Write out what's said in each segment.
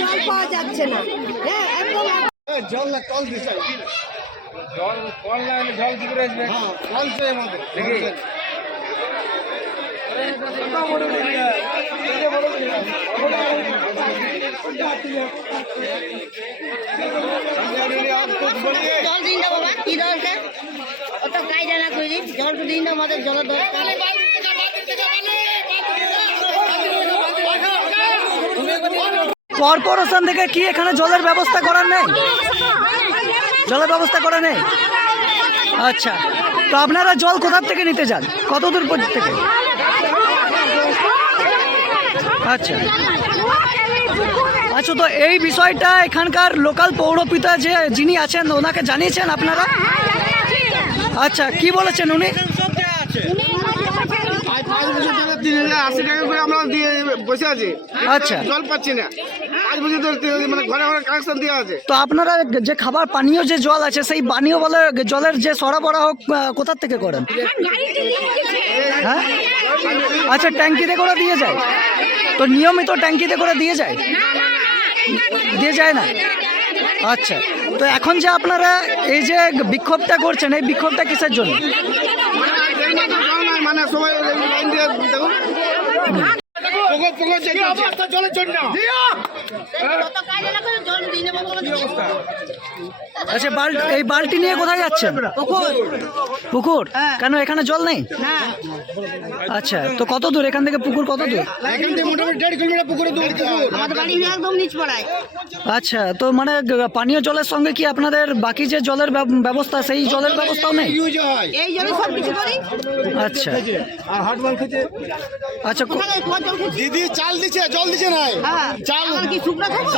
জল পাওয়া যাচ্ছে না। জল না কল দিছে জল কল না জল কি করে আসবে? হ্যাঁ কল তো এর মধ্যে দেখি জল দিন না বাবা, কি দরকার অত কায়দা না করি, জল তো দিন না, আমাদের জলের দরকার। কর্পোরেশন থেকে কি এখানে জলের ব্যবস্থা করার নেই? জলের ব্যবস্থা করা নেই? আচ্ছা, তো আপনারা জল কোথা থেকে নিতে যান? কত দূর থেকে? আচ্ছা আচ্ছা, তো এই বিষয়টা এখানকার লোকাল পৌরপিতা যিনি আছেন ওনাকে জানিয়েছেন আপনারা? আচ্ছা, কি বলেছেন উনি? 80 টাকা করে আমরা দিয়ে বসে আছি। আচ্ছা, জল পাচ্ছি না, 5 বছর ধরে মানে ঘরে ঘরে কানেকশন দেওয়া আছে। তো আপনারা যে খাবার পানীয় যে জল আছে সেই পানীয় বলে জলের যে সরবরাহ কোথা থেকে করেন? হ্যাঁ, আচ্ছা, ট্যাঙ্কিতে করে দিয়ে যায়? তো নিয়মিত ট্যাঙ্কিতে করে দিয়ে যায়? দিয়ে যায় না? আচ্ছা, তো এখন যে আপনারা এই যে বিক্ষোভটা করছেন, এই বিক্ষোভটা কিসের জন্য? মানে সবাই লাইন দিয়ে দেখুন জলের জন্য। আচ্ছা, এই বালতি নিয়ে কোথায় যাচ্ছেন? পুকুর? কেন এখানে জল নেই? আচ্ছা, তো কত দূর এখান থেকে? পুকুর কত দূর? এখান থেকে মোটামুটি 1.5 কিলোমিটার পুকুরে দূর। আমাদের বাড়ি একদম নিচ পড়ায়। আচ্ছা, তো মানে পানীয় জলের সঙ্গে কি আপনাদের বাকি যে জলের ব্যবস্থা সেই জলের ব্যবস্থাও নেই? এই জলে সব কিছু করি। আচ্ছা আর হাট মাল খেতে। আচ্ছা, দিদি চাল দিছে, জল দিছে নাই। চাল কি শুকনো খাবো?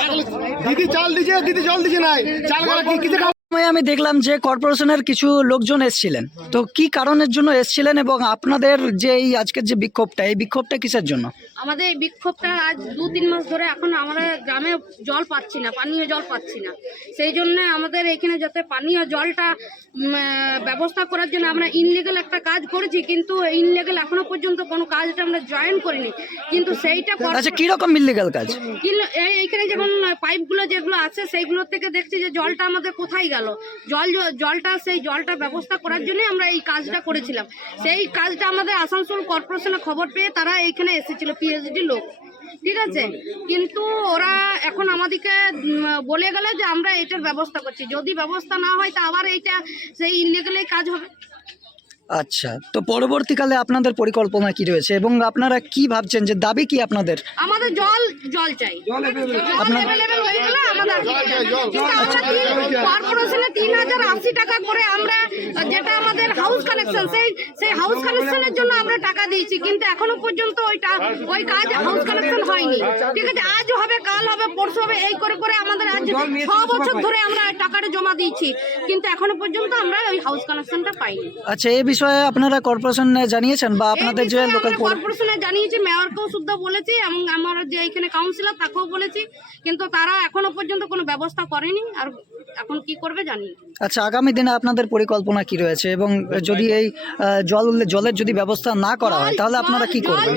দিদি চাল দিছে, দিদি জল দিছে নাই। চাল করা কি কিছু আমি দেখলাম যে কর্পোরেশনের কিছু লোকজন এসেছিলেন, তো কি কারণের জন্য এসেছিলেন এবং আপনাদের যে এই আজকের যে বিক্ষোভটা, এই বিক্ষোভটা কিসের জন্য? আমাদের এই বিক্ষোভটা আজ 2-3 মাস ধরে এখন আমরা গ্রামে জল পাচ্ছি না, পানীয় জল পাচ্ছি না। সেই জন্য আমাদের এখানে যাতে পানীয় জলটা ব্যবস্থা করার জন্য আমরা ইনলিগাল একটা কাজ করেছি, কিন্তু ইনলিগাল এখনো পর্যন্ত কোনো কাজটা আমরা জয়েন করিনি। কিন্তু সেইটা আচ্ছা, কিরকম ইনলিগাল কাজ? এইখানে যেমন পাইপগুলো যেগুলো আছে সেইগুলোর থেকে দেখছি যে জলটা আমাদের কোথায় গেল, সেই জলটা ব্যবস্থা করার জন্য আমরা এই কাজটা করেছিলাম। সেই কাজটা আমাদের আসানসোল কর্পোরেশনে খবর পেয়ে তারা এইখানে এসেছিল, পিএইচডি লোক, ঠিক আছে। কিন্তু ওরা এখন আমাদেরকে বলে গেল যে আমরা এটার ব্যবস্থা করছি, যদি ব্যবস্থা না হয় তা আবার এইটা সেই ইনলিগালি কাজ হবে। আচ্ছা, তো পরবর্তীকালে আপনাদের পরিকল্পনা কি রয়েছে এবং আপনারা কি ভাবছেন, যে দাবি কি আপনাদের? আমাদের জল চাই, কর্পোরেশনে 3080 টাকা করে আমরা, যেটা আমাদের হাউস কানেকশন, সেই হাউস কানেকশনের জন্য আমরা টাকা দিয়েছি, কিন্তু এখনো পর্যন্ত ওই কাজ হাউস কানেকশন হয়নি। ঠিক আছে, আজ হবে, কাল হবে, পরশু হবে, এই করে করে আমাদের আজ 6 বছর ধরে আমরা টাকাটা জমা দিয়েছি, কিন্তু এখনো পর্যন্ত আমরা ওই হাউস কানেকশনটা পাইনি। আচ্ছা, এই বিষয়ে আপনারা কর্পোরেশনে জানিয়েছেন বা আপনাদের যে লোকাল কর্পোরেশনে জানিয়েছি, মেয়রকেও সুদ্ধা বলেছি এবং আমার যে এখানে কাউন্সিলর তাকেও বলেছি, কিন্তু তারা এখনো পর্যন্ত কোনো ব্যবস্থা করেনি। আর এখন কি করবে জানি। আচ্ছা, আগামী দিনে আপনাদের পরিকল্পনা কি রয়েছে এবং যদি এই জলের যদি ব্যবস্থা না করা হয় তাহলে আপনারা কি করবেন?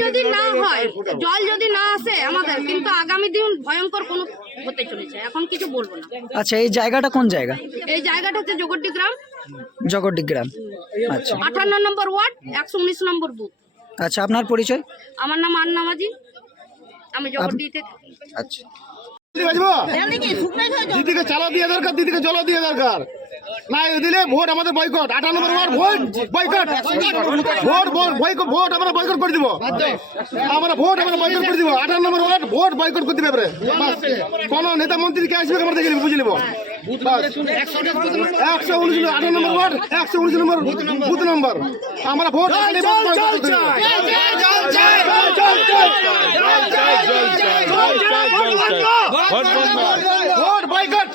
জল যদি না আসে আমাদের, কিন্তু আগামী দিন ভয়ঙ্কর কোনো হতে চলেছে, এখন কিছু বলবো না। আচ্ছা, এই জায়গাটা কোন জায়গা? এই জায়গাটা হচ্ছে জগদ্দি গ্রাম। আচ্ছা, 58 নম্বর ওয়ার্ড, 119 নম্বর বুথ। আচ্ছা, আপনার পরিচয়? আমার নাম আন্না মাঝি, আমি জগদ্দিতে। আচ্ছা, দিদিকে চালা দিয়ে দরকার, দিদিকে জল দিয়ে দরকার, না দিলে ভোট আমাদের বয়কট। 58 নম্বর ওয়ার্ড ভোট বয়কট, ভোট আমরা বয়কট করে দিব, আমরা বয়কট করে দিব। 58 নম্বর ওয়ার্ড ভোট বয়কট করে দিবে। কোন নেতা মন্ত্রী কে আসবে আমরা দেখে নিব, বুঝে নিব। 119 নম্বর ওয়ার্ড, 119 নম্বর বুথ নম্বর, আমরা ভোট বয়কট।